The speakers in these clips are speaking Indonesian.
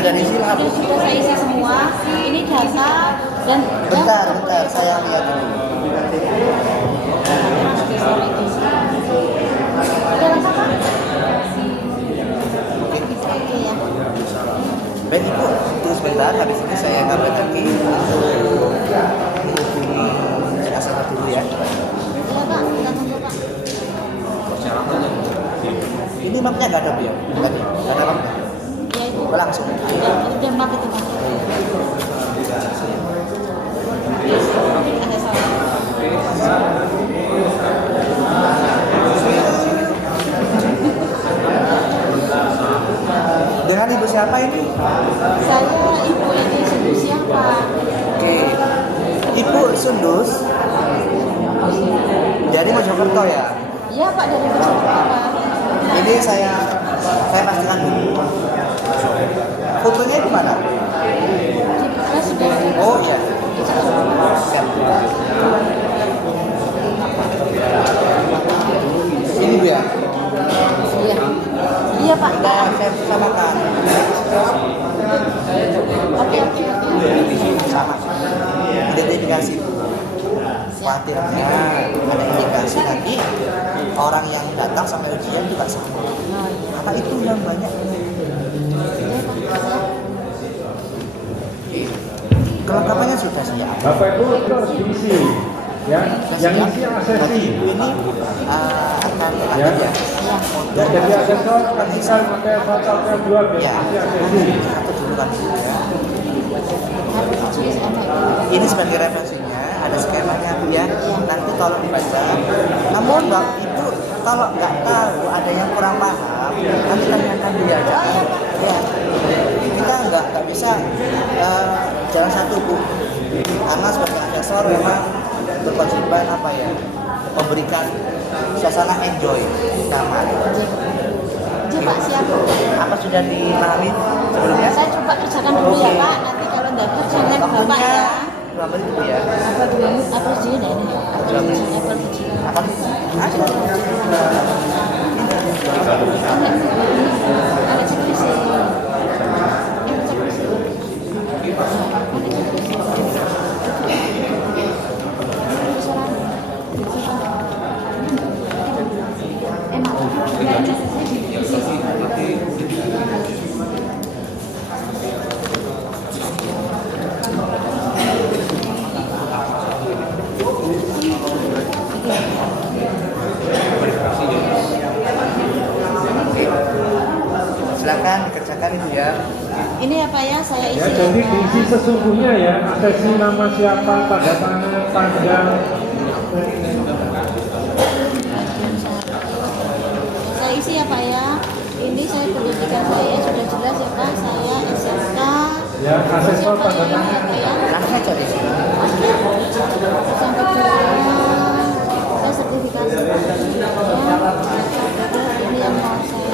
sudah diisi lah. Sudah saya isi semua. Ini data dan Bentar, saya lihat dulu. Udah lengkap Pak? Oke ya. Baik Ibu, tunggu sebentar, habis ini saya kabarin lagi untuk asal dulu ya. Iya Pak, kita tunggu Pak. Ini mapnya nggak ada Bu ya? Nggak ada mapnya? Ya itu. Langsung. Udah map itu Pak. Ada salah. Dengan Ibu siapa ini? Saya Ibu ini Sundus siapa? Oke. Ibu Sundus dari Mojokerto ya? Iya Pak, dari Mojokerto Pak. Ini saya pastikan dulu. Fotonya di mana? Saya sudah. Oh iya. Siap. Ini Bu ya? Iya. Iya Pak. Nah, saya samakan. Oke. Sama. Identifikasi itu. Khawatirnya ada indikasi nanti orang yang datang sampai ujian juga sama. Apa itu yang banyak? Kelengkapannya sudah siap. Bapak Ibu itu harus diisi, ya. Yang isi yang asesi. Ibu ini akan Ya. ya. Jadi asesor kasihkan pakai foto kedua biar Ya, isi asesi. satu dulu kan ya. Ini sebagai referensinya, ada skemanya Bu ya. Nanti tolong dibaca. Namun Bapak Ibu kalau nggak tahu ada yang kurang paham, nanti tanyakan dia aja. Ya, kita nggak bisa jalan satu Bu. Karena sebagai asesor memang berkewajiban apa ya, memberikan suasana enjoy, nyaman. Iya Pak, siap. Apa sudah dipahami sebelumnya? Saya coba kerjakan dulu ya Pak. Nanti kalau enggak kerjakan Bapak ya. 2 menit Bu ya. Apa 2 menit? Apa ujian ya ini? Dua menit. Apa ujian? Apa? Ada. Ada checklist ya. Ini checklist. Ada checklist. Silakan dikerjakan Ibu ya. Ini apa ya? Saya isi. Ya, jadi diisi sesungguhnya ya, asesi nama siapa, tanda tangan, tanggal. Saya isi ya Pak ya. Ini saya pendidikan saya sudah jelas ya Pak. Saya SMK. Ya, asesor tanda Ini tangan. apa ya? Langsung aja di sini. Sampai saya sertifikasi. Ini yang mau saya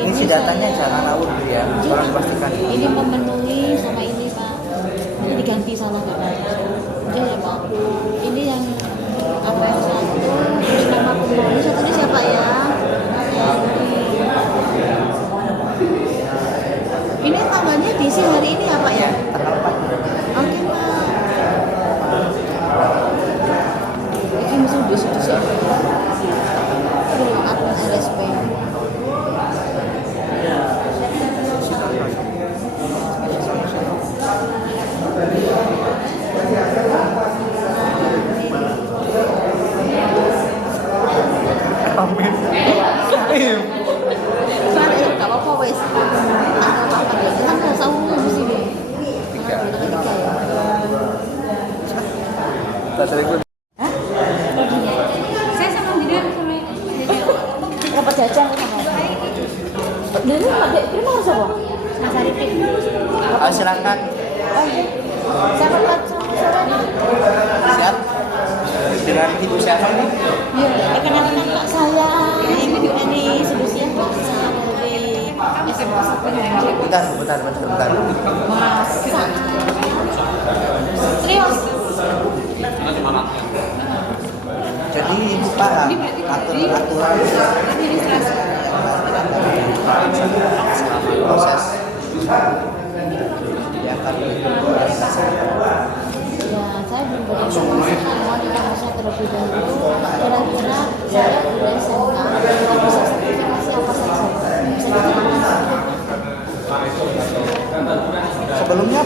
Ini si datanya jangan ngawur Bu ya. Tolong dipastikan. ini memenuhi sama ini Pak. Ini diganti salah Pak. Udah ya Pak. Ini yang apa yang satu, terus nama pemulung satu ini siapa ya? Ini tanggalnya diisi hari ini ya Pak ya? Tanggal 4. Oke Pak. Ini mesti diisi ya. Admin RSP. Amin. Soalnya ya nggak apa-apa wes. Ada apa-apa ya? Kita nggak tahu di sini. Tak telepon. Saya sama Bidan sama dapat jajan sama. Dari Pak terima kasih apa? Mas Arifin. Silakan. Oh iya. Saya dapat sama. Siap. Dengan Ibu siapa nih? Iya, perkenalkan Pak saya. Ini solusinya Pak saya dari SMA 1. Bentar. Mas Saat. Serius. Jadi Ibu paham aturan Administrasi.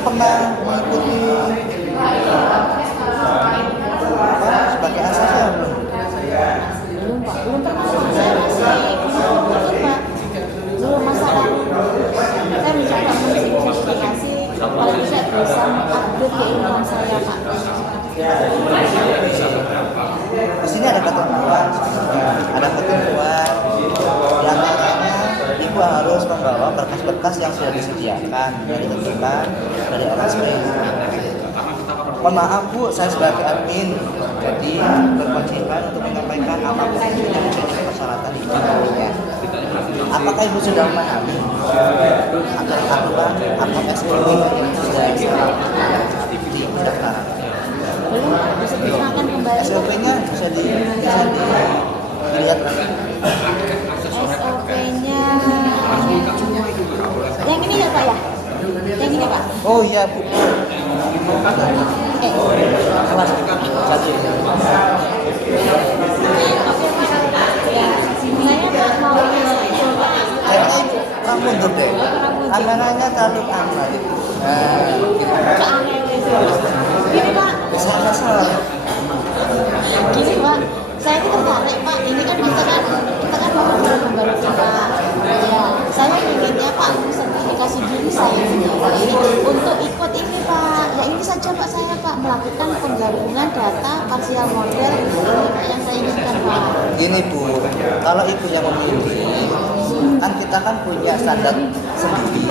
pernah mengikuti apa sebagai asesor belum? Belum Pak, belum pernah Pak. Saya masih belum Pak. Belum masa lalu. Saya mencoba mengisi sertifikasi kalau bisa bisa mengupdate keilmuan saya Pak. Di sini ada ketentuan, ada ketentuan. Di antaranya ibu harus membawa berkas-berkas yang sudah disediakan dan ditentukan dari LSP. Mohon maaf Bu, saya sebagai admin jadi berkewajiban untuk menyampaikan apapun itu yang menjadi persyaratan izinnya. Apakah ibu sudah memahami agar aturan atau SOP yang sudah di pendaftaran? Belum Pak, bisa ditanyakan kembali. SOP-nya bisa dilihat lagi. SOP-nya yang ini ya Pak ya? Yang ini Pak? Oh iya Bu. Kelas satu. Saya Pak mau Kayaknya ibu kamu mundur deh. Kameranya terlalu aman. Gini Pak, Salah. gini Pak, saya ini tertarik Pak. Ini kan kita kan mau membaru Pak. Ya, saya inginnya Pak sertifikasi diri saya sendiri untuk ikut ini Pak. Ya ini saja Pak saya Pak melakukan penggabungan data parsial model yang saya inginkan Pak. Gini Bu, kalau ibu yang memilih, kan kita kan punya standar sendiri,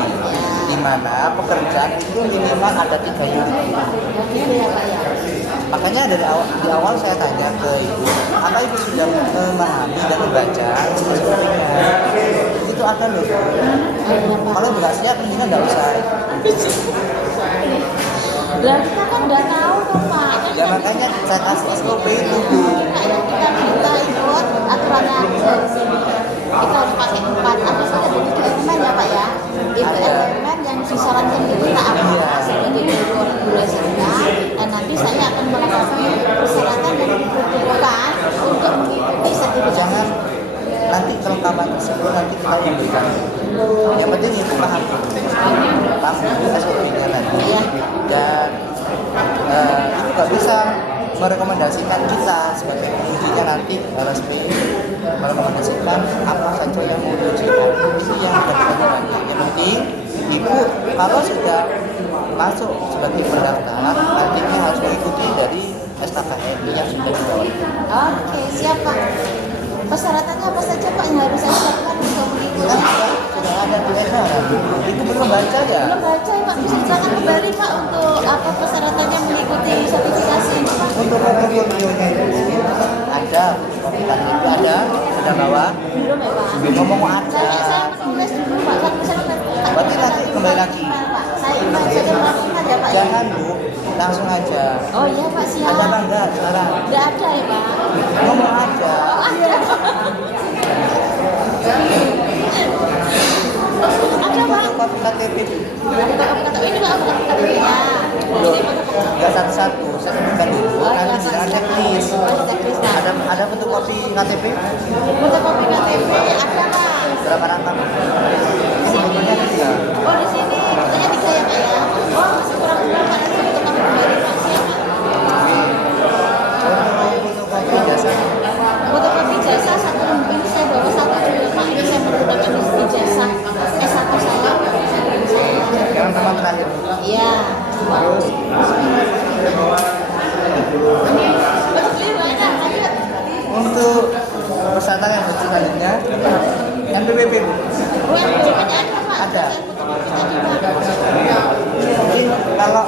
di mana pekerjaan itu minimal ada 3 unit. Gitu ya Pak ya. Makanya di awal saya tanya ke ibu, apa ibu sudah memahami dan membaca SOP-nya? Itu akan loh. Kalau nggak siap, mendingan nggak usah. Lah kita kan nggak tahu kan Pak. Kan Ya makanya saya kasih SOP itu Bu. kita minta ikut aturannya kita harus pakai 4 apa saja itu elemen ya Pak ya. Itu elemen yang disarankan ke kita apa sebagai guru SMK, dan nanti saya akan melengkapi persyaratan yang dibutuhkan untuk mengikuti sertifikasi. Jangan nanti kelengkapan tersebut nanti kita memberikan. Yang penting itu paham SOP-nya nanti. Dan itu nggak bisa merekomendasikan kita sebagai pengujinya nanti LSP merekomendasikan apa saja yang mau diujikan. Itu yang kita. Yang penting ibu kalau sudah masuk sebagai pendaftar nantinya harus mengikuti dari SKKN yang sudah dibawa. Oke, siap Pak. Persyaratannya apa saja Pak yang harus saya siapkan untuk mengikuti? Sudah ada di edaran. Ibu belum baca ya? Belum baca ya Pak, bisa dijelaskan kembali Pak untuk apa persyaratannya mengikuti sertifikasi ini Pak? Untuk portfolio-nya itu ada, itu ada, sudah bawa. Belum ya Pak? Ngomong ada. Saya menulis dulu Pak, saya menulis. Berarti nanti kembali lagi. Pak, saya email saja melakukan ya Pak. Jangan Bu, langsung aja. Oh iya Pak, siap. Ada apa enggak sekarang? Nggak ada ya Pak? Ngomong aja. Oh ada. Ada Pak. Fotokopi KTP. Ini Pak, fotokopi KTP-nya. Ini fotokopi. Enggak satu-satu, saya sebutkan dulu. Nanti di dalam checklist. Checklist, Pak. Ada fotokopi KTP? Fotokopi KTP ada Pak. Berapa rangkap? Sebetulnya 3. Oh di sini fotonya 3 ya Pak ya. Oh masih kurang berapa? Nanti fotokopi kembali Pak. Siap Pak. Fotokopi jasa. Fotokopi jasa satu ini saya bawa satu dulu Pak. Ini saya menggunakan ijazah S1 saya. Yang sama terakhir. Iya. Terus untuk peserta yang selanjutnya NPWP Bu. Ada. Mungkin kalau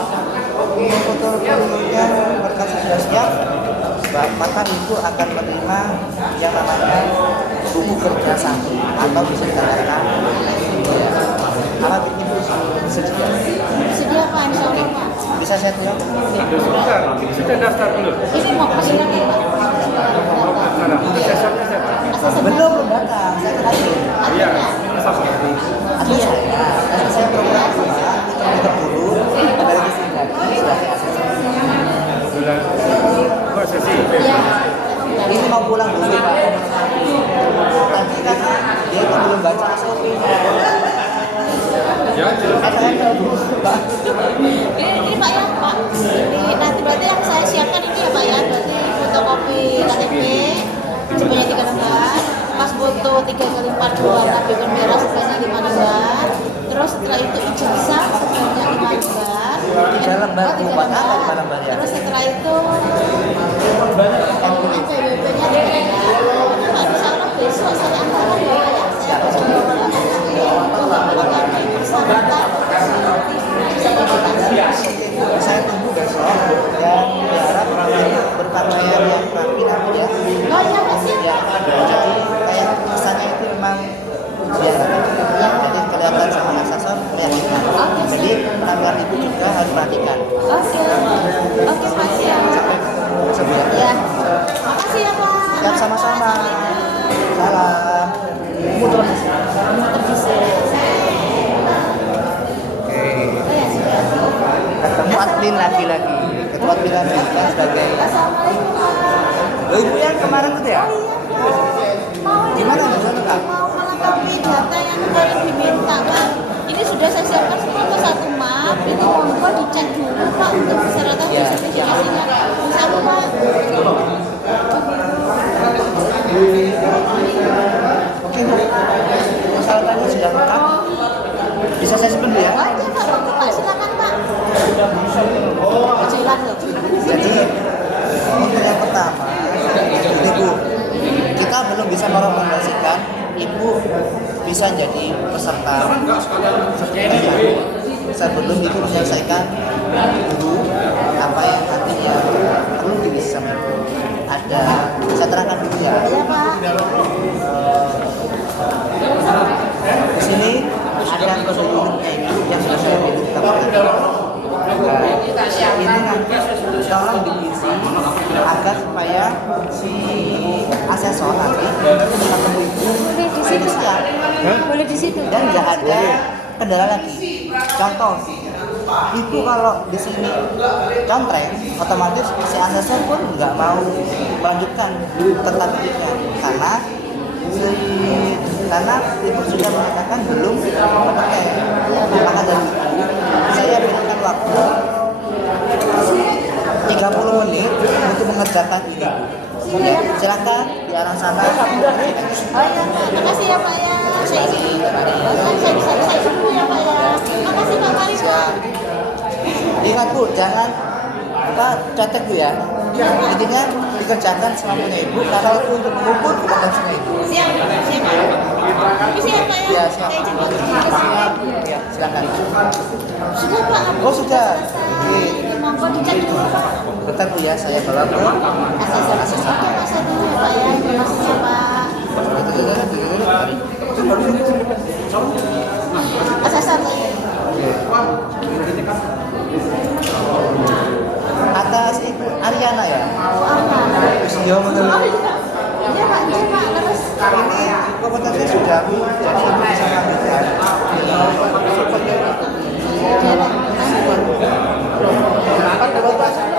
portfolio-nya berkas sudah siap, maka ibu akan menerima yang namanya buku kerja satu atau bisa dikatakan apa ibu sedia. Sedia Pak, insya Allah Pak. Bisa saya tunjuk? Sudah daftar belum? Ini mau kasih lagi Pak. Asesornya siapa? Belum datang, saya terakhir. Iya, sama. Ada saya program Pak, kita dulu ada lagi singkat sebagai asesor. Bulan kok sesi? Iya. Ini mau pulang dulu Pak. Tadi kan dia itu belum baca SOP-nya. Ya, Ini Pak ya, Pak. Ini nanti berarti yang saya siapkan ini ya Pak ya, berarti fotokopi KTP sebanyak 3 lembar, pas foto 3x4 KTP merah sebanyak 5 lembar, terus setelah itu ijazah sebanyak 5 lembar. 3 lembar, Oh, 3 buat apa lembar. 5 lembar ya? Terus setelah itu NPWP-nya 3 lembar. Nah, insya Allah besok saya antarkan ya Pak ya. Saya besok untuk melengkapi persyaratan Saya tunggu besok dan berharap berpakaian yang rapi nanti ya. Oh iya Pak sih. Ya, jadi kayak kesannya itu memang ujian. Ya, jadi kelihatan sama asesor meyakinkan. Jadi penampilan ibu juga harus perhatikan. Oke. Oke Pak siap. Sebuah. Ya. Makasih ya Pak. Siap sama-sama. Salam. Muter. Oke. Oh ya sudah. Ketemu admin lagi-lagi. Ketua admin lagi kan sebagai. Assalamualaikum Pak. Loh, ibu yang kemarin itu ya? Mau Gimana menurut Kak? mau melengkapi data yang kemarin diminta Pak. Ini sudah saya siapkan semua ke satu map. Itu monggo dicek dulu Pak untuk persyaratan Ya. sertifikasinya. Bisa Pak. Oke, persyaratannya sudah lengkap. Bisa saya simpan dulu ya? Aja Pak. Pak silakan Pak. Silakan. Jadi untuk yang pertama, ini Bu, kita belum bisa merekomendasikan Ibu bisa jadi peserta sertifikasi sebelum Ibu menyelesaikan dulu apa yang nantinya perlu diisi sama Ibu. Ada, saya terangkan dulu ya. Iya Pak. Di sini ada prosedurnya Ibu yang sudah saya berikan. Ini nanti tolong diisi agar supaya si asesor nanti ketemu Ibu itu siap Boleh di situ. dan nggak ada kendala lagi. Contoh, Ibu kalau di sini contreng, otomatis si asesor pun nggak mau melanjutkan tentang hidupnya karena Ibu sudah mengatakan belum kompeten. Maka dari itu saya berikan waktu 30 menit untuk mengerjakan ini. Silakan di arah sana. Oh iya, makasih ya Pak ya. Saya dulu ya Pak ya. Makasih Pak Mari Pak. Ingat Bu, jangan cetek Bu ya. Intinya dikerjakan semampunya Ibu karena itu untuk mengukur kompetensi Ibu. Siap, siap. Bisa ya Pak ya? Ya, siap. Saya izin waktu. Ya, silakan. Sudah Pak. Oh sudah. Oke. Monggo dicek dulu Pak. Bentar Bu ya, saya bawa ke Asesor. Oke, Mas dulu ya Pak ya. Informasinya Pak. Asesor. Atas Ibu Ariana ya. Oh, Arna. Usia menurut Oh iya. Iya Pak, iya Pak. Terus ini kompetensinya sudah Bu, jadi Ibu bisa lanjutkan.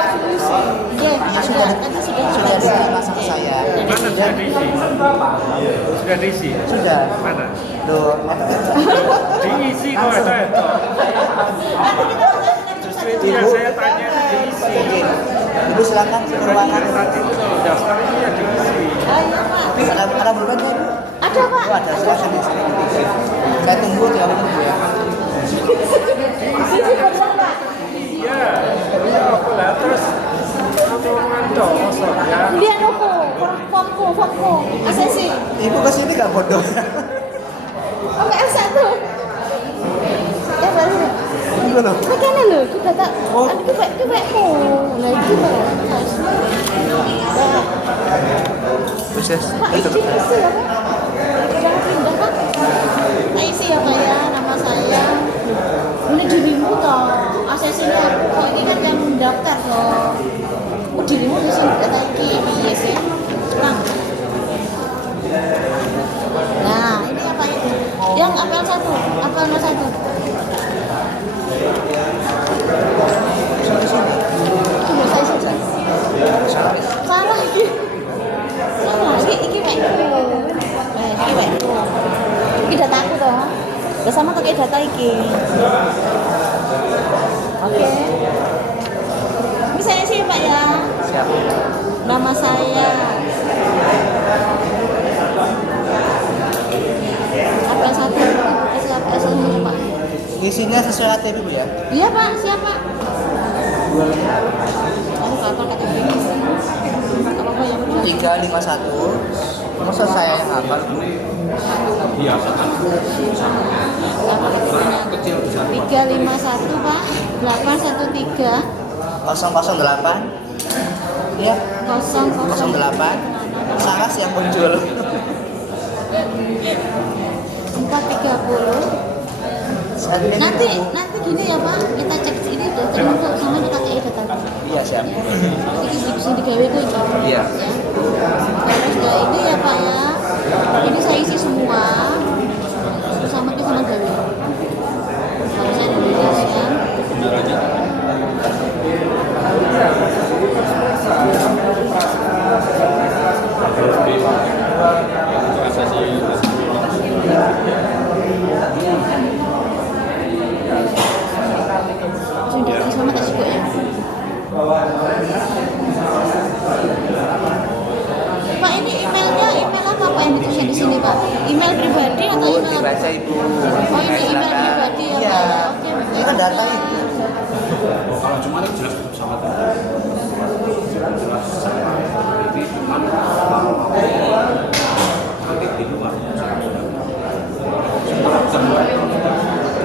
Iya, sudah tadi sudah diterima sama saya. Mana sudah diisi? Sudah diisi? Sudah. Mana? Loh, Diisi kok ada itu. Justru itu yang saya tanya itu diisi. Oke. Ibu silakan ke ruangan. Tadi itu daftar itu ya diisi. Oh iya Pak. Ada berbeda Ibu? Ada Pak. Oh ada, silakan di sini. Saya tunggu 30 menit ya. Sini bersama Pak. Iya. Iya aku lah terus aku mantau masa ya. Lihat aku, formku, asesi. Ibu ke sini nggak bodoh. Oh, L1. Ya, baru. Ibu loh. Makanya lho, kita tak. Oh. Aku baikmu. Lah iki lho. Proses. Pak, isi ya, Pak. Jangan pindah, Pak. Pak, isi ya, Pak ya, nama saya. Ini dirimu toh. Asesinya kok ini kan yang mendaftar toh. Oh, dirimu di sini data iki. Iya sih. Nah, ini apa itu? Yang apel 1, apel 01. Coba saya saja. Salah iki. Salah iki wekku. Iki wekku. Iki dataku toh. Bersama pakai data iki. Oke. Ini saya sih Pak ya. Siap. Nama saya. Apa satu? Satu Pak. Isinya sesuai KTP Bu ya. Iya Pak, siapa? Aku apa kata ini? Apa yang benar? 351. Masa saya yang hafal Bu? Iya. 351 Pak, 813 008. Ya, 08. Saras yang muncul. 430. Nanti gini ya Pak, kita cek ini udah terbentuk sama kita cek data. Iya siap. Ini sing digawe ku iki. Iya. Ya. Terus ya ini ya Pak ya. Ini saya isi semua. Terus sama kita sama gawe. Kalau saya tuliskan. Sudah sama tak cukup ya. Pak ini email apa yang dituliskan di sini Pak? Email pribadi atau Bu, email? dibaca Ibu. Oh ini email pribadi ya Iya. Pak. Oke. Ini kan data itu. Kalau cuma itu jelas sama jelas sama ini cuma nanti di luar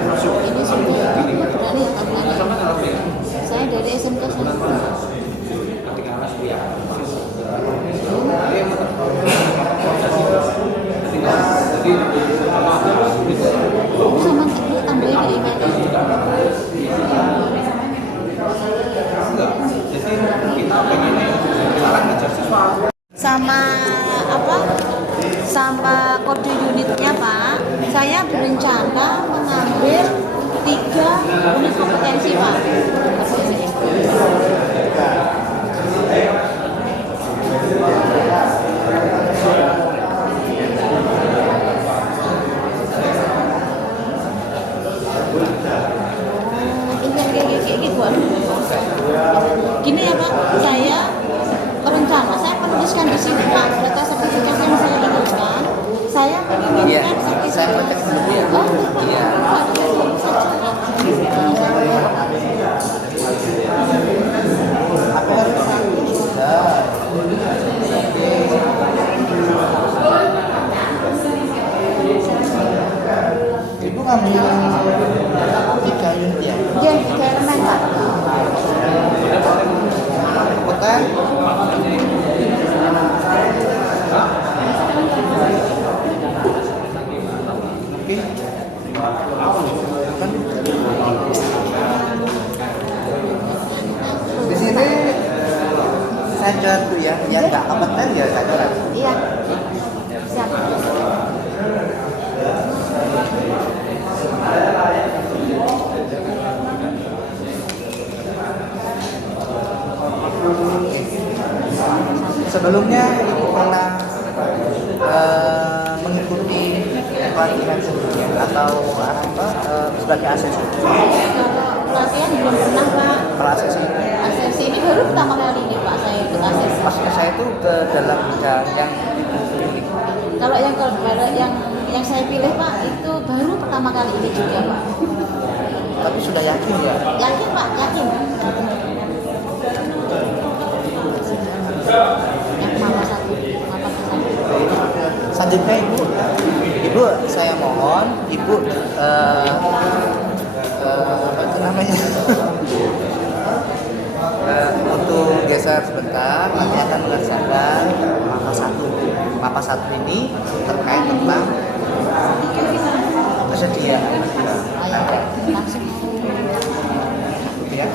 masuk Ini sudah ini dari apa? sama dalam ya Saya dari SMK saya. ketika alas dia Sama kita tambahin di emailnya. jadi kita pengennya sekarang ngejar siswa Sama apa? Sama kode unitnya Pak. Saya berencana mengambil 3 unit kompetensi Pak. Gini ya Pak, saya berencana saya menuliskan di sini Pak data sertifikat yang saya inginkan. Saya Iya. menginginkan Saya sertifikat. ngecek dulu ya. Oh, Iya. Apa harus sudah? Ibu ngambil 3 unit ya? Dia 3 elemen Pak. Bukan? Oke. Di sini saya coret tuh ya, yang nggak kompeten ya saya coret. Iya. Siap. Sebelumnya ibu pernah mengikuti pelatihan sebelumnya atau apa sebagai asesor? Kalau pelatihan belum pernah Pak. Asesor. Asesi ini baru pertama kali ini Pak saya ikut asesi. Maksudnya saya itu ke dalam bidang yang Kalau yang saya pilih Pak itu baru pertama kali ini juga Pak. tapi sudah yakin ya. Yakin Pak, yakin. Yang mama satu. Selanjutnya ibu saya mohon ibu apa itu namanya untuk geser sebentar, nanti akan mengerjakan mapa satu ini terkait tentang kesediaan Ayo, langsung ya.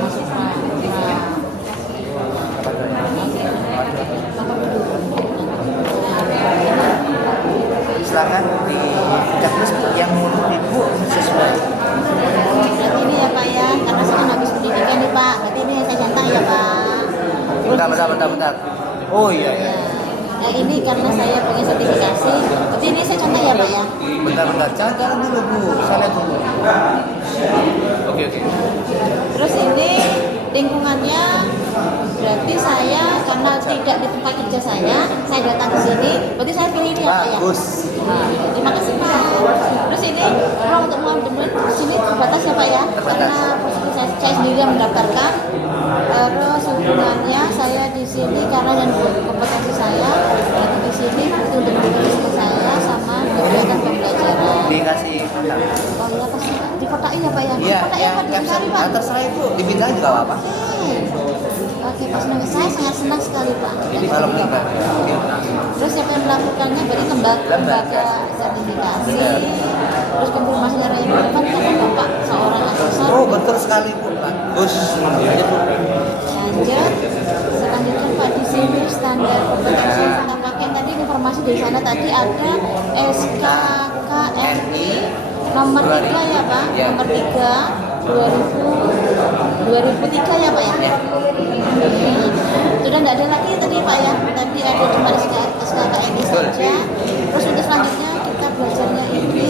masuk Pak. Silakan di checklist yang menurut ibu sesuai. Berarti ini ya Pak ya, karena saya kan habis pendidikan nih Pak. Berarti ini yang saya centang ya Pak. Bentar. Oh iya ya. Ya. Nah ini karena saya punya sertifikasi. Berarti ini saya contoh ya Pak ya. Bentar, jangan dulu Bu, saya lihat dulu. Oke. Terus ini lingkungannya berarti saya karena tidak di tempat kerja saya datang ke sini, berarti saya pilih ini apa ya? Bagus. Nah, terima kasih Pak. Terus ini kalau untuk mengambil di sini terbatas ya Pak ya? Terbatas. Karena posisi saya sendiri yang mendaftarkan. Terus hubungannya saya di sini karena dan kompetensi saya berarti di sini itu untuk mendukung saya sama kegiatan pembelajaran. Dikasih kotak. Oh iya pasti di kotak ya Pak ya? Iya, Kotak yang apa di caption. Pak? Terserah itu dipindah juga apa-apa. Oke, Pak Senang. Saya sangat senang sekali Pak. Kalau meninggal. Terus siapa yang melakukannya? Berarti lembaga sertifikasi. Terus konfirmasi dari ibu depan kan Bapak seorang asesor. Oh betul sekali Bu. Bagus. Lanjut. Selanjutnya Pak di sini standar kompetensi yang kita pakai tadi informasi dari sana tadi ada SKKNI nomor 3 ya Pak. Ya. Nomor 3 2003 ya Pak ya? Sudah tidak ada lagi tadi Pak ya? Tadi ada cuma SKKNI saja. Terus untuk selanjutnya kita belajarnya ini.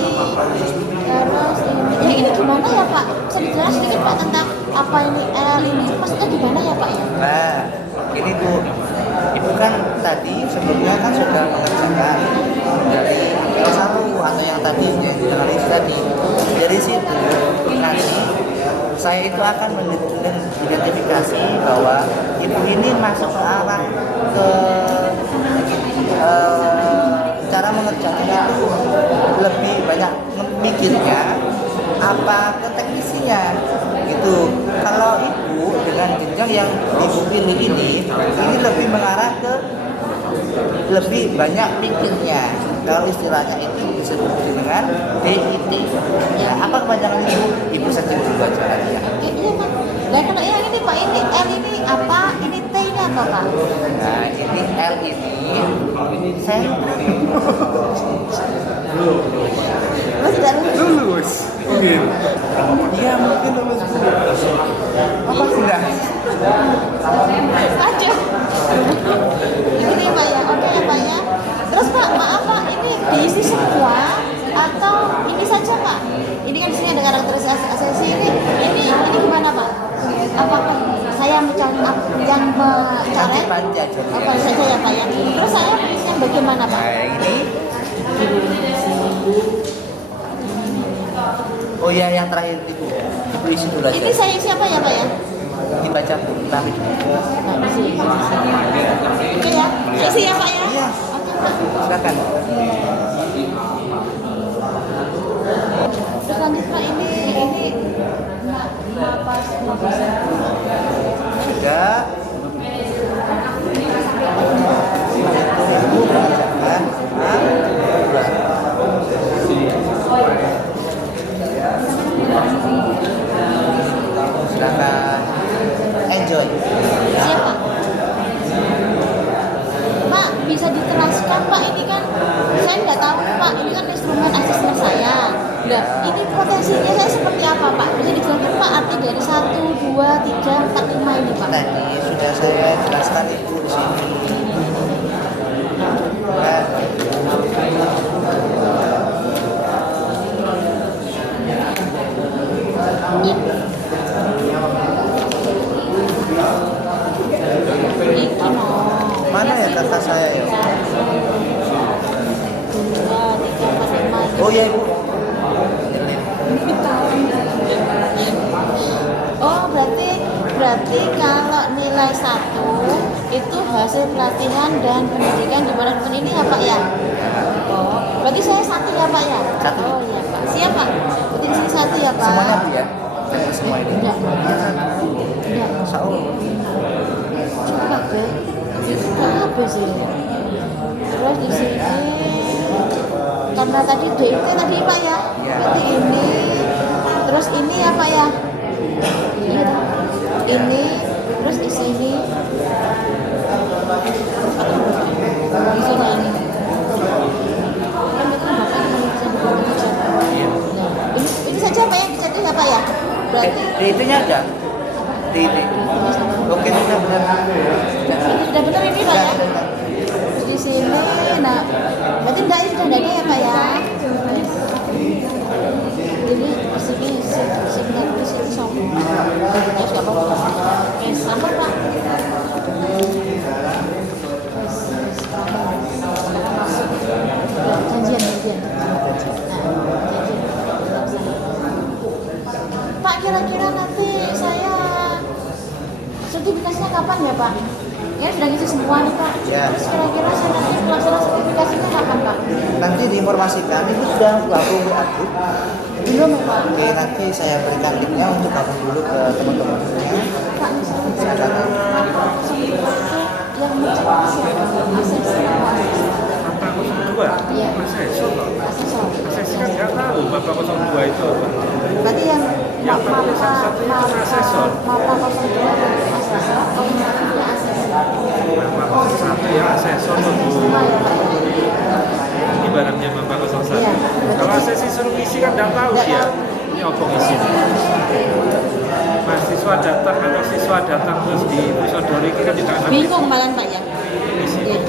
Terus ini gimana ya Pak? Bisa dijelaskan sedikit Pak tentang apa ini L ini? Maksudnya gimana ya Pak ya? Nah, ini Bu, Ibu kan tadi sebelumnya kan sudah mengerjakan dari L1 atau yang tadi yang jurnalis tadi. Dari situ nanti saya itu akan mengidentifikasi bahwa Ibu ini masuk ke arah ke cara mengerjakannya itu lebih banyak mikirnya apa ke teknisinya gitu. Kalau Ibu dengan jenjang yang Ibu pilih ini lebih mengarah ke lebih banyak pikirnya. Kalau istilahnya itu disebut dengan DIT. Ya, apa kepanjangan Ibu? Ibu searching dulu aja ya. Iya Pak. Dan kalau yang ini Pak ini L ini apa? Ini T ini apa Pak? Nah, ini L ini saya Mas tidak Lulus. Oke. iya mungkin lulus apa sudah aja. Ini Pak ya, oke ya Pak ya. Terus Pak, maaf Pak, ini diisi semua atau ini saja Pak? Ini kan di sini ada karakterisasi asesi ini gimana Pak? Apakah saya mencari yang mencari? panti aja Apa saja ya Pak ya? Terus saya yang bagaimana Pak? nah ini oh ya yang terakhir Ibu isi dulu aja Ini saya siapa ya Pak ya? dibaca Bu tapi Nah, di sini. Oke ya, saya isi ya Pak ya? iya Oke Pak. silakan Terus lanjut Pak ini napas sudah Ibu mengerjakan silakan enjoy siapa? Pak, bisa diteraskan Pak, ini kan saya nggak tahu Pak, ini kan instrumen asesmen saya. Nah, ini potensinya saya seperti apa Pak? Bisa dijelaskan Pak arti dari 1, 2, 3, 4, 5 ini Pak? tadi sudah saya jelaskan Ibu di sini nah, Itu no. mana ya kakak saya ya 2, 3, 4, 5. oh ya Ibu Oh, berarti kalau nilai 1 itu hasil pelatihan dan pendidikan di bulan ini ya Pak ya? Oh, berarti saya 1 ya Pak ya? 1. Oh iya Pak. Siap Pak. Berarti di sini 1 ya Pak? semuanya Bu ya semua ini Enggak. Masya Allah Coba ke. Itu enggak apa sih? Terus di sini karena tadi DIT tadi Pak ya? Berarti ini. Terus ini ya Pak ya? Ini. Terus di sini. Di sini ini. Kan itu Bapak ini saja Pak yang dicatat ya Pak ya? Berarti di itunya ada di oke sudah benar sudah benar ini Pak ya? Terus di sini, nah berarti enggak ini sudah ada ya Pak ya? seminar di situ sama. Terus nggak apa-apa. Sama Pak. Janjian. Pak, kira-kira nanti saya sertifikasinya kapan ya Pak? Ya sudah ngisi semua nih Pak. Ya. Terus kira-kira saya nanti pelaksanaan sertifikasinya kapan Pak? Nanti diinformasikan, itu sudah gabung WA group. Belum ya Pak? Oke, nanti saya berikan linknya untuk gabung dulu ke teman-temannya. Pak, misalnya Silakan. yang mencetak siapa? Asesor atau asesor? Bapak 02? Iya. Asesor kok. Asesor. Asesor kan nggak tahu Bapak 02 itu apa. Berarti yang Yang penting satu-satunya itu asesor. Mapa 02 asesor atau yang asesor? Bapak 01 ya asesor tuh Bu. Semua ya Pak ya? Ini barangnya Bapak 01. Iya. Kalau asesi suruh ngisi kan nggak tahu dia. Ini apa ngisi? Mahasiswa datang atau siswa datang terus di Pusodori ini kan juga ngerti. Bingung malah Pak ya? Ngisi. Iya.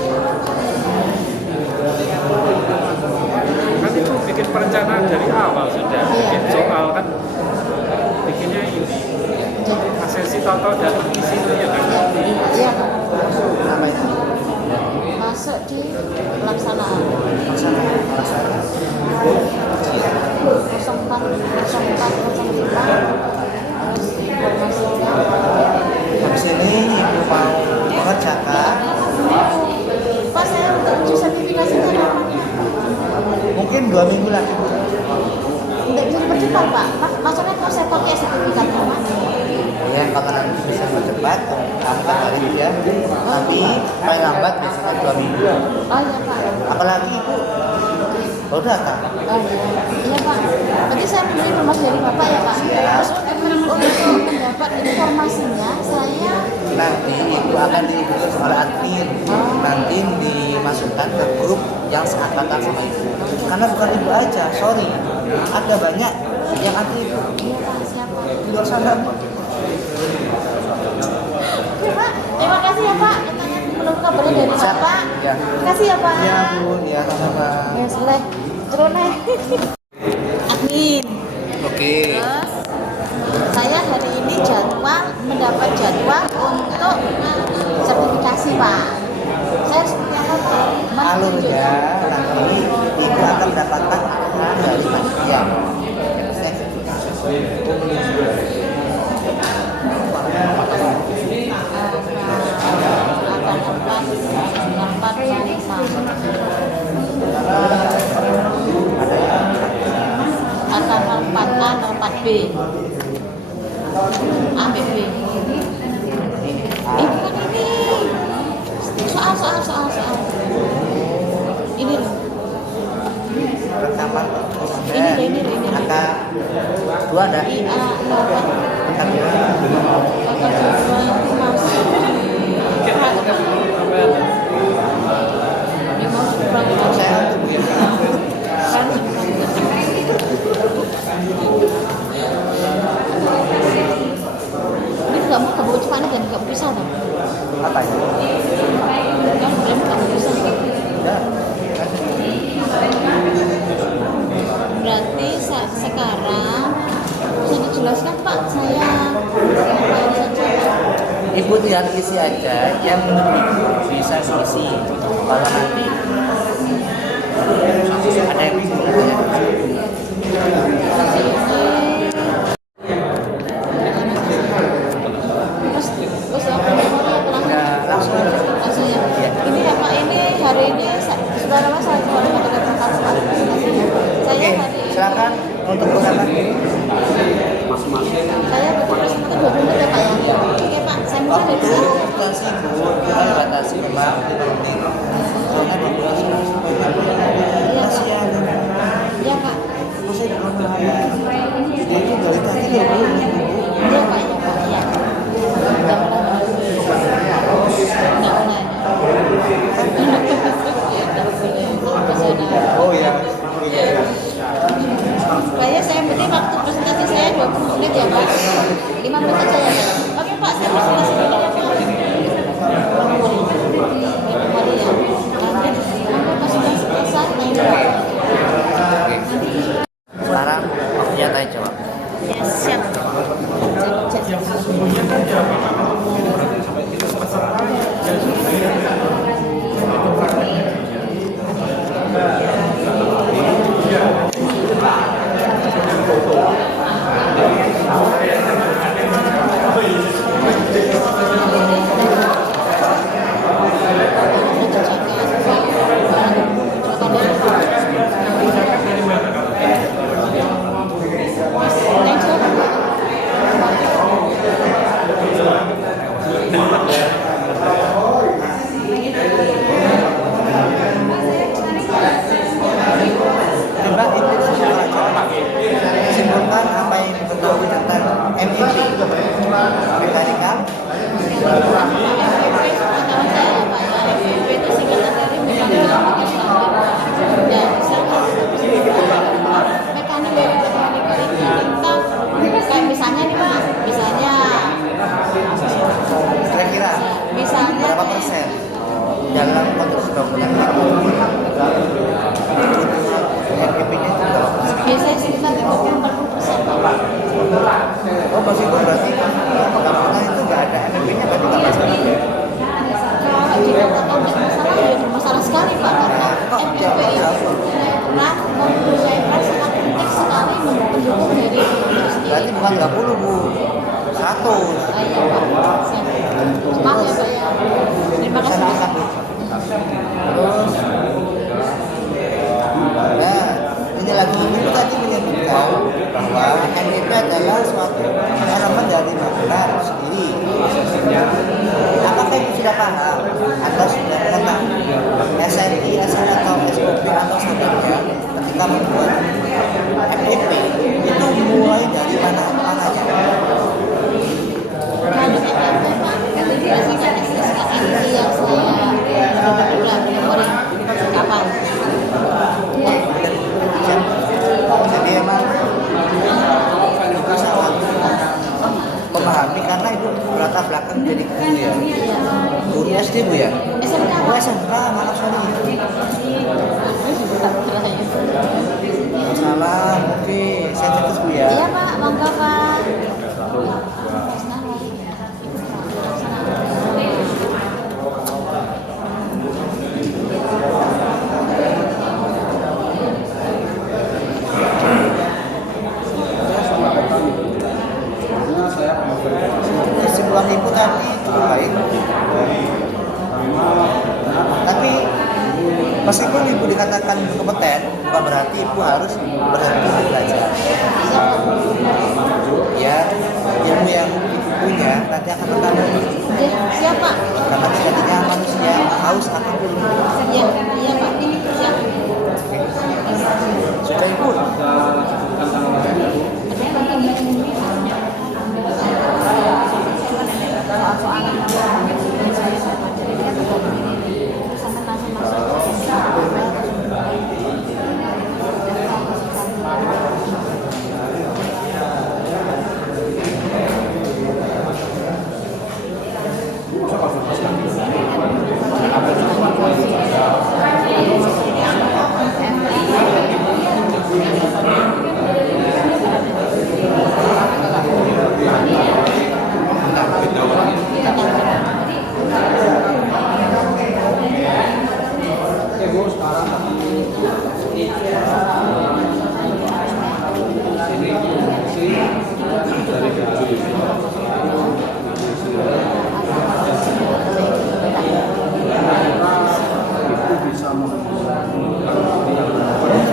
Kan itu bikin perencanaan dari awal sudah. Iya. Bikin soal kan bikinnya ini. Jadi, Asesi tahu-tahu datang ngisi itu ya kan. iya Pak. Apa itu? Masuk di pelaksanaan. Pelaksanaan. 0405 harus informasinya. Habis ini ibu mau mengerjakan, Pak, saya untuk uji sertifikasinya kapan? mungkin 2 minggu lagi. Tidak bisa dipercepat Pak. Maksudnya kalau saya pakai sertifikatnya Pak? Ya, kalau nanti bisa bercepat, kamu kabarin dia. Tapi paling lambat biasanya 2 minggu. Oh iya Pak. Apalagi ibu baru datang. Oh iya. Iya Pak. Berarti saya mengambil informasi dari Bapak ya Pak? Iya. Terus untuk mendapat informasinya saya Nanti ibu akan dihubungi oleh admin. Nanti dimasukkan ke grup yang seangkatan sama ibu. Karena bukan ibu aja, sorry. Ada banyak yang anti ibu iya Pak, siapa? di luar sana. Oke Pak, terima kasih ya Pak. Kita menunggu kabarnya dari Bapak. Ya. Terima kasih ya Pak. Ya bun, ya sama-sama. Ya selesai. Terus admin. Oke. Terus saya hari ini mendapat jadwal untuk sertifikasi Pak. Saya seperti apa Pak? Alurnya nanti ibu akan mendapatkan arahan dari panitia. Akan 4A, 4B. A, B, B. Bukan ini. Soal. Ini loh. Rekaman Ini. angka 2 ada. IA, Angka 2. Saya untuk ya. Ini nggak mau kebawa cepat dan nggak bisa dong. Apa ya? Kan belum nggak bisa. Ya. Berarti sekarang bisa dijelaskan Pak, saya ngapain saja? Ibu tinggal isi aja yang menurut ibu bisa diisi. Kalau nanti ada yang bisa Terus ya, langsung ya. Ini ya Pak, ini hari ini saudara Mas saya keluar satu tempat sekali. Saya hari silakan untuk pertama. saya betul presentasi 2 menit ya Pak ya. Oke Pak, saya mulai dari sini. Bukan sih bu, kita dibatasi memang penting. Soalnya di bulan Iya Pak. kasihan. Iya Pak. Saya di rumah. Dia itu dari tadi ya bu. Iya Pak, iya Pak, iya. Nggak mulai. Nggak mulai. Profesional. Oh ya. Supaya saya penting waktu presentasi saya 20 menit ya Pak. 5 menit aja ya. Oke Pak, saya presentasi dulu ya Pak. Mari ya. 30 Bu, 100. Iya Pak, siap. Maaf ya Pak ya. Terima kasih. Laksanakan Bu. Terus, nah ini lagi Ibu tadi menyebutkan bahwa NIP adalah suatu elemen dari bangunan sendiri. Apakah Ibu sudah paham atau sudah mengetahui SNI, SN atau SOP atau sebagainya ketika membuat NIP itu mulai dari mananya? Kalau NIP Pak, biasanya SSKN yang saya bulan memori kapan? Jadi emang itu sangat memahami karena itu latar belakang jadi guru ya. Guru SD Bu ya? SMK Oh Pak. SMK, maaf sorry. Salah, oke, saya catat Bu ya. Iya Pak, monggo Pak. Kesimpulan Ibu tadi cukup baik. Tapi meskipun Ibu dikatakan kompeten, bukan berarti Ibu harus berhenti belajar. Ya, ilmu yang Ibu punya nanti akan bertambah. Oke, siap Pak. Karena sejatinya manusia haus akan ilmu. Iya, iya Pak. Siap. Sudah Ibu.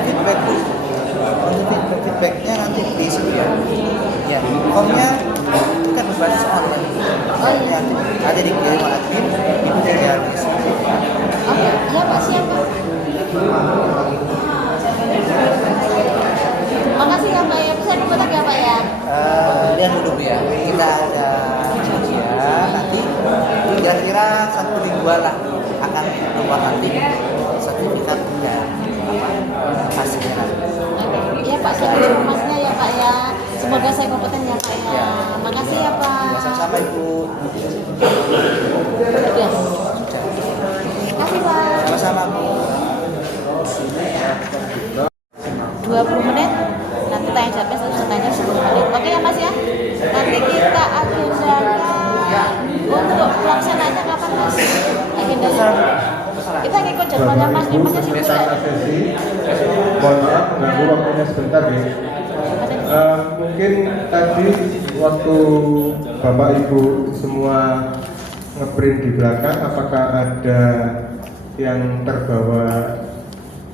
Feedback Bu. Untuk feedbacknya nanti diisi Bu ya. Ya, formnya itu kan berbasis online. Oh iya. Ada dikirim oleh admin, Ibu tinggal isi. Oke, iya Pak, siap Pak. Makasih ya Pak ya. Bisa nunggu lagi ya Pak ya. Lihat dulu Bu ya. Kita ada ujian nanti kira-kira 1 mingguan lah akan keluar nanti sertifikat dan hasilnya nanti. Iya Pak, saya informasinya ya Pak ya. Semoga saya kompeten ya Pak ya. Ya. Makasih ya Pak. Ya, sama-sama Ibu. Ya. Makasih Pak. Sama-sama Bu. 20 menit. Nanti tanya jawabnya satu tanya 10 menit. Oke ya Mas ya. Nanti kita agendakan untuk pelaksananya kapan Mas? Agendanya. Kita ngikut jadwalnya Mas. Nih Masnya sibuk nggak? sesi. Mohon maaf mengganggu waktunya sebentar ya. Mungkin tadi waktu Bapak Ibu semua ngeprint di belakang, apakah ada yang terbawa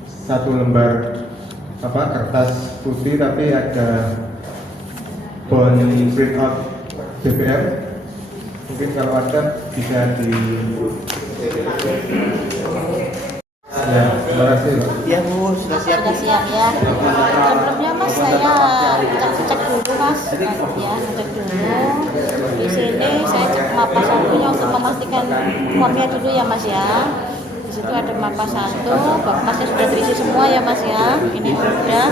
satu lembar kertas putih tapi ada bond print out BBM? Mungkin kalau ada bisa di ya, terima kasih Pak. Iya Bu, sudah siap. Sudah siap ya. Amplopnya Mas saya cek dulu Mas. Ya, cek dulu. Di sini saya cek mapa satunya untuk memastikan formnya dulu ya Mas ya. Di situ ada mapa satu, berkasnya sudah terisi semua ya Mas ya. Ini sudah.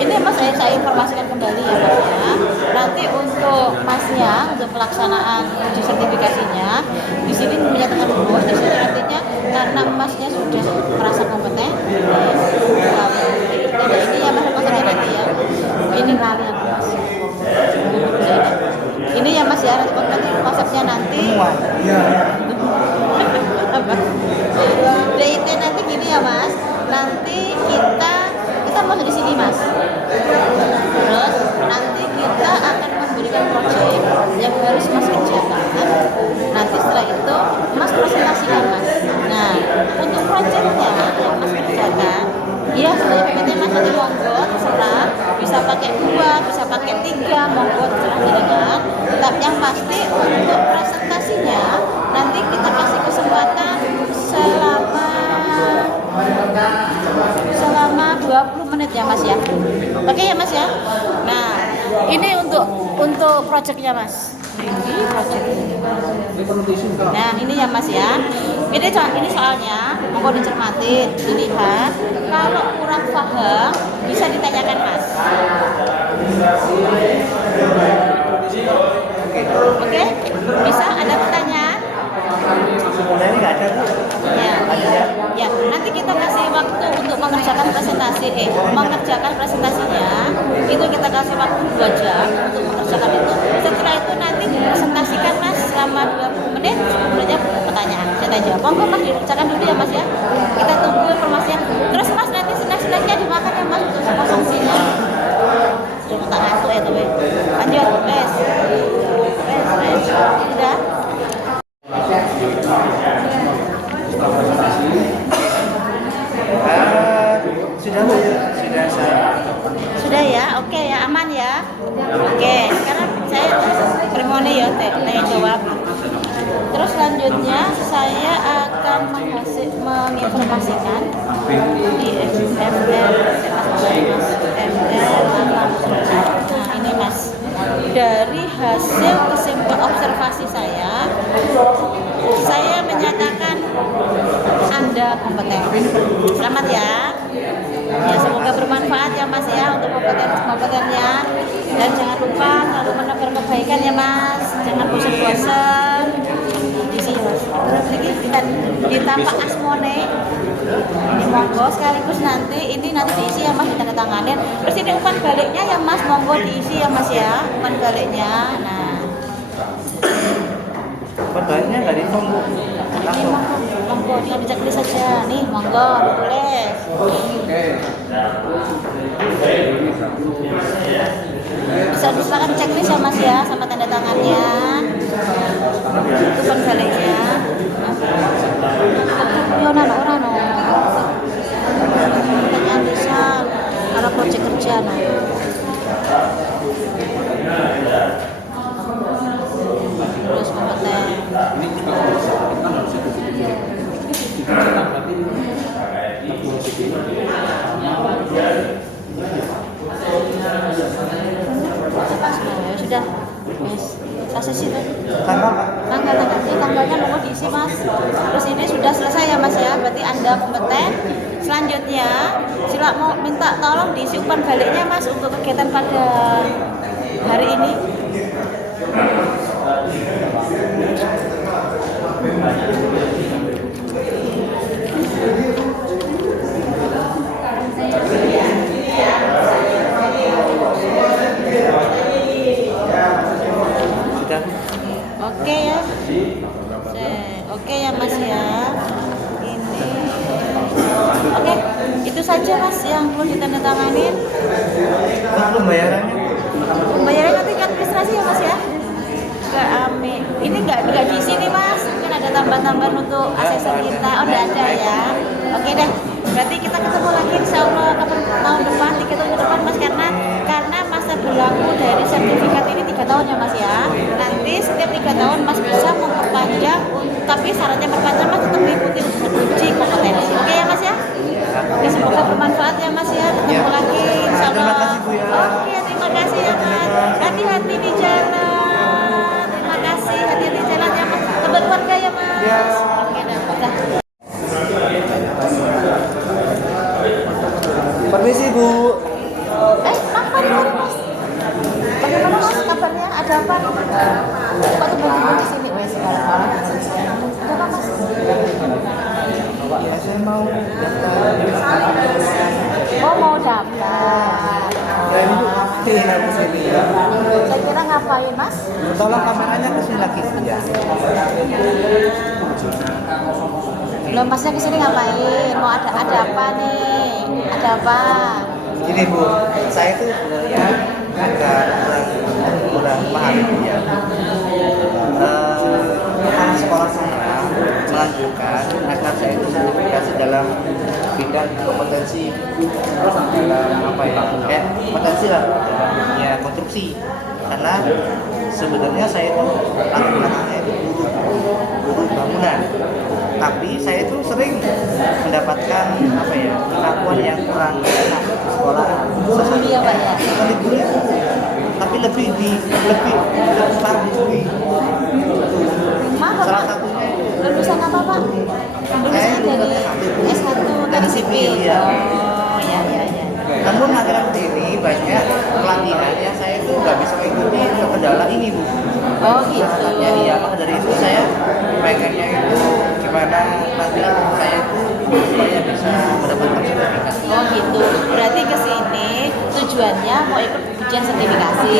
Ini Mas saya informasikan kembali ya Mas ya. Nanti untuk Masnya untuk pelaksanaan uji sertifikasinya di sini menyatakan lulus. Di sini artinya karena Masnya sudah merasa kompeten. Ini ya Mas maksudnya nanti ya. Ini lali aku Mas. Ini ya Mas ya, nanti konsepnya nanti. Apa? DIT nanti gini ya Mas. Nanti kita masuk di sini Mas. Terus nanti kita akan memberi pakai 2, bisa pakai 3, monggo terserah jenengan. Tapi yang pasti untuk presentasinya nanti kita kasih kesempatan selama 20 menit ya Mas ya. Oke ya Mas ya. Nah, ini untuk projectnya Mas. Ini projectnya. Nah, ini ya Mas ya. Ini soalnya mau dicermati, dilihat. Kalau kurang paham bisa ditanyakan Mas. Oke? Bisa ada pertanyaan? Ini nggak ada tuh. Ya, nanti kita kasih waktu untuk mengerjakan presentasinya. Itu kita kasih waktu 2 jam untuk mengerjakan itu. Setelah itu nanti presentasikan Mas selama 20 menit. Kemudian pertanyaan, saya tanya jawab. Monggo Mas dikerjakan dulu ya Mas ya. Kita tunggu informasinya. Terus Mas nanti snack-snacknya dimakan ya Mas untuk konsumsinya. Tak ngantuk ya tuh. Lanjut, wes. Udah. Sudah saya. Sudah ya, oke ya, aman ya. Oke, sekarang saya ceremony ya, tanya jawab. Terus selanjutnya saya akan menginformasikan di FMR. Nah ini Mas, dari hasil kesimpulan observasi saya menyatakan Anda kompeten. Selamat ya. Ya semoga bermanfaat ya Mas ya untuk kompetennya, dan jangan lupa selalu menebar kebaikan ya Mas, jangan bosan-bosan. Isi Mas. Lagi kita ditapak asmone. Ini monggo sekaligus nanti diisi ya Mas, ditandatanganin. Terus ini umpan baliknya ya Mas, monggo diisi ya Mas ya, umpan baliknya. Nah. Perbannya nggak ditunggu. Ini monggo tinggal diceklis saja. Nih monggo boleh. Bisa diserahkan checklist ya Mas ya, sama tanda tangannya. Itu baliknya. Yonan orang no. Pertanyaan bisa kalau proyek kerja no. Terus kompeten. Sudah, Mas. Sesi itu. Tanggalnya mau diisi Mas. Terus ini sudah selesai ya Mas ya. Berarti Anda kompeten. Selanjutnya, sila mau minta tolong diisi umpan baliknya Mas untuk kegiatan pada hari ini. Oke ya. Oke ya Mas ya. Ini. Oke, itu saja Mas yang perlu ditandatanganin. Pembayarannya? Pembayaran nanti administrasi ya Mas ya. Ini nggak di sini Mas. Mungkin ada tambahan-tambahan untuk asesor kita. Oh, udah ada ya. Oke deh. Berarti kita ketemu lagi insya Allah tahun depan, 3 tahun ke depan Mas, karena masa berlaku dari sertifikat ini 3 tahun ya Mas ya. Nanti setiap 3 tahun Mas bisa memperpanjang, tapi syaratnya perpanjang Mas tetap mengikuti uji kompetensi. Oke ya Mas ya. Oke, semoga bermanfaat ya Mas ya. Ketemu lagi insya Allah. Terima kasih Bu ya. Oke, terima kasih ya Mas. Hati-hati di jalan. Terima kasih, hati-hati di jalan ya Mas. Tebak keluarga ya Mas. Ya. Oke, dah. Permisi Bu. Kapan Mas? Bagaimana Mas kabarnya? Ada apa? Kok tiba-tiba di sini Mas? Ada apa Mas? Ya saya mau daftar. Oh mau daftar. Ya ini Bu. Sini aku sini. Saya kira ngapain Mas? Tolong kameranya ke sini lagi ya. Belum Masnya kesini ngapain? Mau ada apa nih? Ada apa? Gini Bu, saya tuh sebenarnya agak kurang paham ya. Kepala sekolah saya menganjurkan agar saya itu sertifikasi dalam bidang kompetensi dalam apa ya, kayak potensi lah ya konstruksi, karena sebenarnya saya itu latar belakangnya itu guru bangunan, tapi saya itu sering mendapatkan apa ya pengakuan yang kurang enak di sekolah. Guru ya Pak ya? Bukan guru itu, tapi lebih parah di sini. Maaf Salah Pak, satunya lulusan apa Pak? Lulusan dari S1 teknik sipil. ya. Oh ya ya ya. Namun akhir-akhir ini banyak pelatihan yang saya itu nggak bisa mengikuti kendala ini Bu. Oh gitu. Salahnya iya, maka dari itu saya pengennya itu gimana nanti saya itu supaya bisa mendapatkan sertifikasi. Oh gitu. Berarti ke sini tujuannya mau ikut ujian sertifikasi.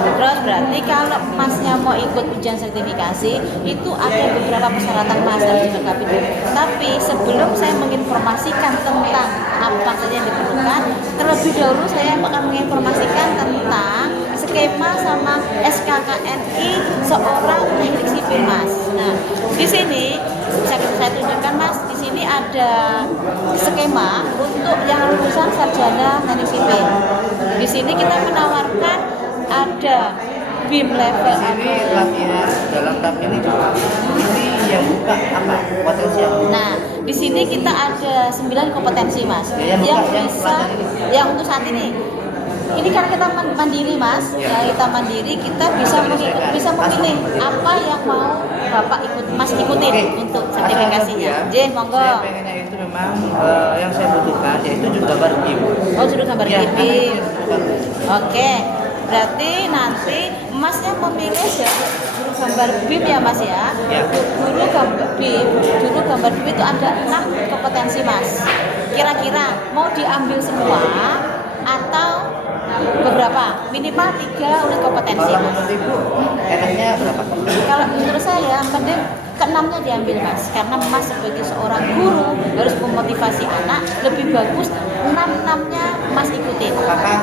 Terus berarti kalau masnya mau ikut ujian sertifikasi itu ada beberapa persyaratan mas harus dilengkapi dulu. Tapi sebelum saya menginformasikan tentang apa saja yang diperlukan, terlebih dahulu saya akan menginformasikan tentang skema sama SKKNI seorang teknik sipil mas. Nah di sini bisa saya tunjukkan mas, di sini ada skema untuk yang lulusan sarjana teknik sipil. Di sini kita menawarkan ada BIM level Di sini latihan dalam tahap ini juga ini yang buka apa potensi yang Nah, di sini kita ada 9 kompetensi, Mas. Ya, yang yang buka, yang bisa pelajaran. yang untuk saat ini. Ini karena kita mandiri, Mas. Ya. Yang kita mandiri, kita bisa memilih apa yang mau Bapak Mas ikutin Oke. untuk Ada sertifikasinya. satu J, monggo. Saya pengennya itu memang yang saya butuhkan yaitu judul gambar BIM. Oh, judul gambar Ya, BIM. karena itu bukan- Oke. Berarti nanti Masnya memilih judul gambar BIM ya, Mas ya. Ya. Dulu gambar BIM itu ada 6 kompetensi Mas. Kira-kira mau diambil semua atau beberapa? Minimal 3 unit kompetensi Kalau Mas. menurut Ibu enaknya berapa? Kalau menurut saya mending ke-6-nya diambil Mas, karena Mas sebagai seorang guru harus memotivasi anak, lebih bagus 6-6-nya Mas ikutin. Apakah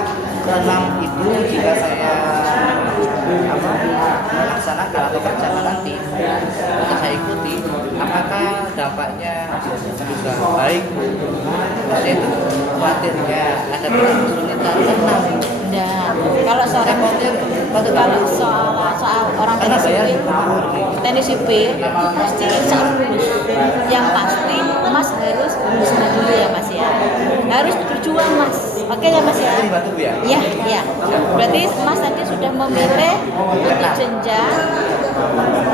ke-6 itu jika saya melaksanakan atau kerjakan nanti atau saya ikuti, apakah dampaknya juga baik? Maksudnya itu khawatirnya ada kesulitan ke-6. Nah, kalau seorang soal orang teknik sipil itu pasti bisa lulus. Yang pasti Mas harus lulus dulu ya Mas ya. Harus berjuang Mas. Oke ya Mas ya. Dibantu Bu ya? Iya, iya. Berarti Mas tadi sudah memilih untuk jenjang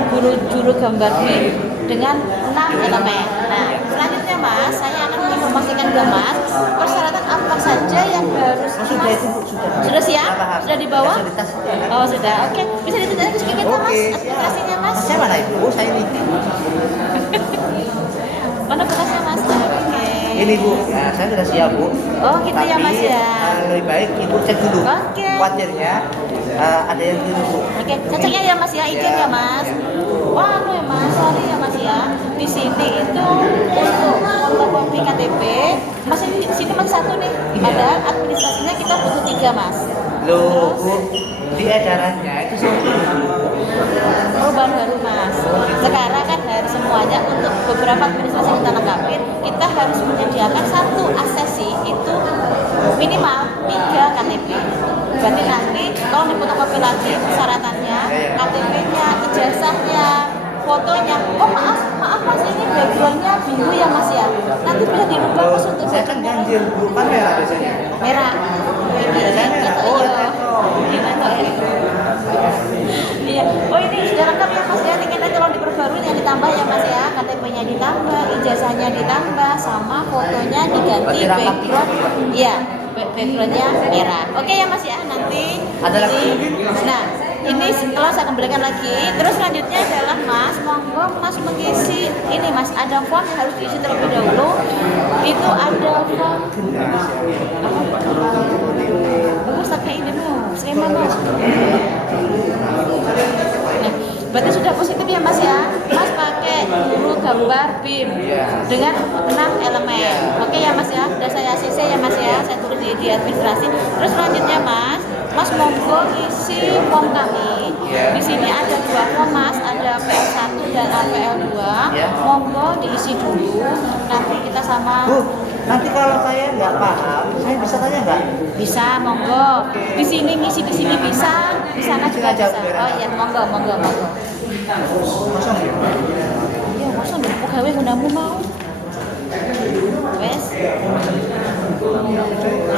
guru gambar BIM dengan 6 elemen. Nah, selanjutnya Mas, saya akan menginformasikan ke Mas persyaratan apa saja yang harus Mas. Sudah siap? Sudah di bawah? Oh, sudah. Oke, bisa ditunjukkan ke kita Mas administrasinya Mas. Saya mana Ibu? Oh, saya ini. Mana berkasnya Mas? Oke. Ini Bu, ya, saya sudah siap Bu. Oh, gitu ya Mas ya. Lebih baik Ibu cek dulu. Oke. Khawatirnya ada yang keliru Bu. Oke, cocoknya ya Mas ya, izin ya Mas. Wah, anu ya Mas, sorry ya Mas ya. Di sini itu untuk fotokopi KTP, masih di sini masih 1 nih. Padahal administrasinya kita butuh 3 Mas. Loh Bu, di edarannya itu Perubahan baru Mas. Sekarang kan harus semuanya untuk beberapa administrasi kita lengkapin, kita harus menyediakan 1 aksesi itu minimal 3 KTP. Berarti nanti kalau di fotokopi lagi persyaratannya, KTP-nya, ijazahnya, fotonya. Oh maaf Mas, ini backgroundnya biru ya Mas ya. Nanti bisa dirubah Mas untuk saya kan ganjil Bu, kan merah biasanya. merah. Ini Oh, iya. Iya. Oh ini sudah lengkap ya Mas ya. Tinggal nanti tolong diperbarui yang ditambah ya Mas ya. KTP-nya ditambah, ijazahnya ditambah, sama fotonya diganti Berarti rangkap background. Iya, backgroundnya merah. Oke ya Mas ya. Nanti Ada lagi ini. Nah, ini setelah saya kembalikan lagi. Terus selanjutnya adalah Mas, monggo Mas mengisi ini Mas. Ada form yang harus diisi terlebih dahulu. Itu ada form. Bagus pakai ini mau skema mau. Nah, berarti sudah positif ya Mas ya. Mas pakai guru gambar BIM dengan 6 elemen. Oke ya Mas ya. Sudah saya CC ya Mas ya. Saya tulis di administrasi. Terus selanjutnya Mas, Mas monggo ngisi form kami. Ya. Di sini ada 2 form Mas, ada APL1 dan APL2. Ya. Monggo diisi dulu. Nanti kita sama Bu, nanti kalau saya nggak paham, saya bisa tanya nggak? bisa monggo. Di sini ngisi di sini bisa, di sana juga Aja, bisa. biar Oh enak. iya, monggo. Kosong ya? Iya, masa ndek gawe ngundangmu mau. Wes.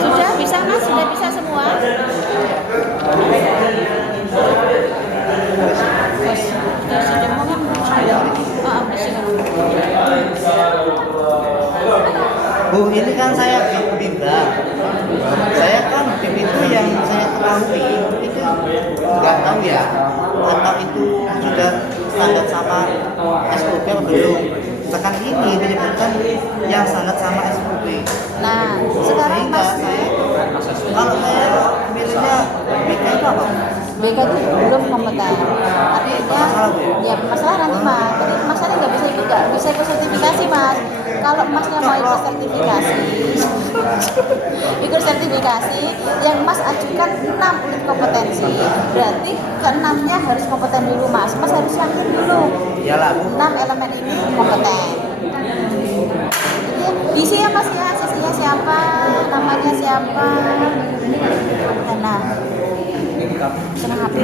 Sudah bisa Mas, sudah bisa semua. Wes, sudah sudah mau kan? Di sini. Bu, ini kan saya bimbang. Saya kan tim itu yang saya ketahui itu nggak tahu ya, atau itu sudah standar sama SOP atau belum. Sekarang ini menyebutkan yang standar sama SOP. Nah, sekarang Sehingga Mas saya, kalau saya milihnya BK itu apa? BK itu belum kompeten. Artinya, ya masalah nanti Mas. Tapi masalahnya nggak bisa ikut sertifikasi Mas. Kalau Masnya mau ikut sertifikasi, yang Mas ajukan 6 unit kompetensi, berarti ke-6-nya harus kompeten dulu Mas. Mas harus yakin dulu. Iyalah Bu. 6 elemen ini kompeten. Diisi ya Mas ya, sisinya siapa, namanya siapa. Nah, senang hati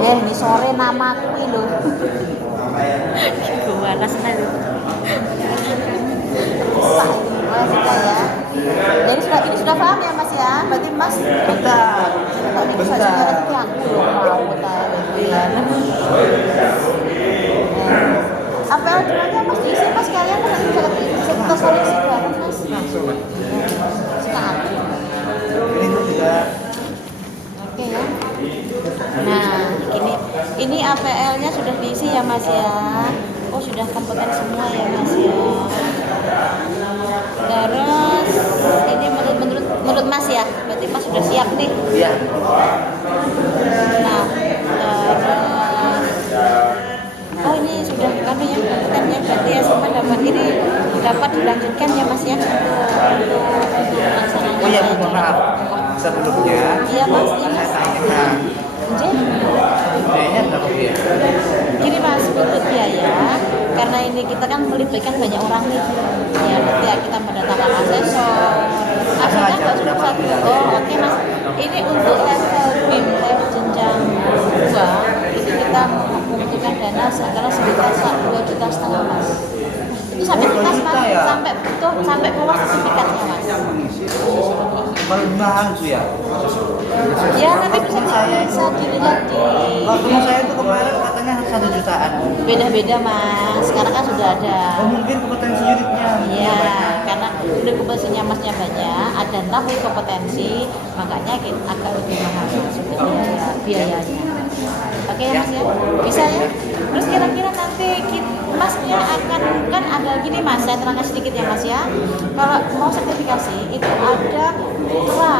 nah, ini sore namaku ini loh. Gua rasanya loh. Kita ya. Jadi ini sudah paham ya Mas ya. Berarti Mas Bentar. Apa aturannya Mas diisi Mas kalian kan bisa kita solusi bareng Mas. Sekarang. Ini juga Oke ya. Nah, ini APL-nya sudah diisi ya Mas ya. Oh, sudah kompeten semua ya Mas ya. Terus ini menurut Mas ya. Berarti Mas sudah siap nih. iya. Nah, oh ini sudah kami yang kompeten ya. Berarti ya semua dapat dilanjutkan ya Mas ya. Untuk pelaksanaan. Oh iya Bu, mohon maaf. Sebelumnya Iya Mas, iya Mas. saya tanyakan biayanya berapa Bu ya? Gini Mas, untuk biaya, karena ini kita kan melibatkan banyak orang nih. Ya, nanti ya kita mendatangkan asesor. Asalnya nggak cuma satu. Oh, oke Mas. Ini untuk level BIM level jenjang 2 itu kita membutuhkan dana sekitar 2,5 juta Mas. Itu sampai tuntas Mas, ya? sampai keluar sertifikatnya Mas. Paling mahal Bu ya? Ya nanti bisa dilihat di Waktu saya itu kemarin katanya 1 jutaan. beda-beda Mas. Sekarang kan sudah ada. Oh mungkin kompetensi unitnya. Iya, karena udah kompetensinya Masnya banyak, ada 6 unit kompetensi, makanya agak lebih mahal Mas untuk biayanya. Oke ya Mas ya, bisa ya. Terus kira-kira nanti Masnya akan kan ada gini Mas, saya terangkan sedikit ya Mas ya. Kalau mau sertifikasi itu ada pra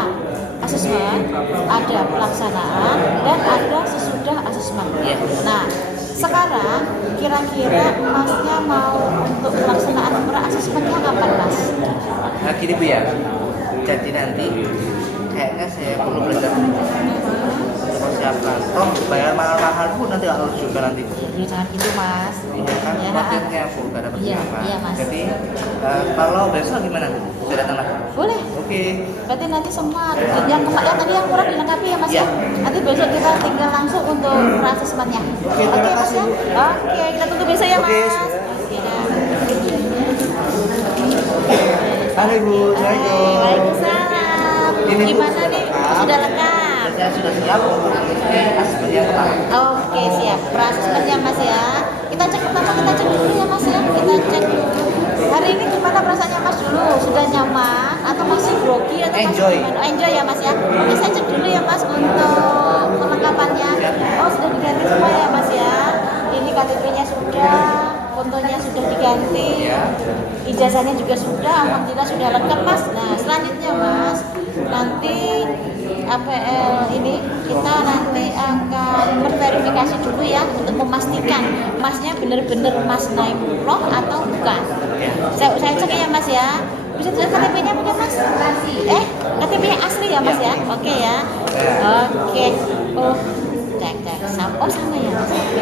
asesmen, ada pelaksanaan, dan ada sesudah asesmen. Nah, sekarang kira-kira Masnya mau untuk pelaksanaan pra asesmennya kapan Mas? Nah gini Bu ya, jadi nanti kayaknya saya perlu belajar persiapan. Toh bayar mahal-mahal Bu nanti nggak lulus juga nanti. Ya jangan gitu Mas. Iya kan, Ya, maksudnya Bu nggak ada persiapan. Iya, Mas. Jadi kalau besok gimana Bu? Saya datang lagi. Boleh. Oke. Berarti nanti semua yang tadi yang kurang dilengkapi ya Mas ya. Iya. Nanti besok kita tinggal langsung untuk pra-asesmennya. Oke, terima Mas kasih, ya. Bu. Oke, kita tunggu besok ya Mas. Oke. Oke. Halo Ibu, Assalamualaikum. Waalaikumsalam. Ini, Bu, Gimana sudah nih? lengkap. Sudah lengkap. Saya sudah siap untuk mengikuti asesmen yang pertama. Oke, siap. Pra-asesmennya Mas ya. Kita cek dulu ya Mas ya. Kita cek dulu. Hari ini gimana perasaannya Mas dulu? Sudah nyaman atau masih grogi atau Enjoy. masih gimana? Enjoy ya Mas ya. Oke, saya cek dulu ya Mas untuk perlengkapannya. Oh, sudah diganti semua ya Mas ya. Ini KTP-nya sudah, fotonya sudah diganti. Ya. Ijazahnya juga sudah, alhamdulillah sudah lengkap Mas. Nah, selanjutnya Mas, nanti APL ini kita nanti akan memverifikasi dulu ya untuk memastikan Masnya benar-benar Mas Naimullah atau bukan. Saya cek ya Mas ya. Bisa dilihat KTP-nya punya Mas? KTP-nya asli ya Mas ya? Iya. Oke ya. Iya. Oke. Oh, cek. Oh sama ya Mas. Oke.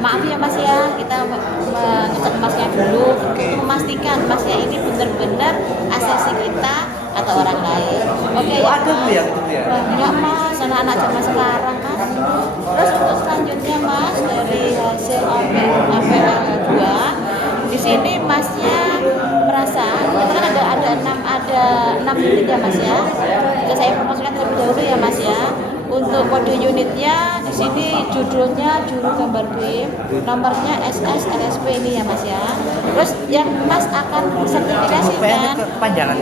Maaf ya Mas ya, kita ngecek Masnya dulu untuk memastikan Masnya ini benar-benar asesi kita atau orang lain. Oke Oh, ya. ada Bu ya, gitu ya? Banyak Mas, anak-anak zaman sekarang Mas. Terus untuk selanjutnya Mas dari hasil APL 2 di sini Masnya merasa kita kan ada 6 unit ya Mas ya. Jika saya informasikan terlebih dahulu ya Mas ya. Untuk kode unitnya di sini judulnya juru gambar BIM, nomornya SS LSP ini ya Mas ya. Terus yang Mas akan Pengen sertifikasikan kepanjangan.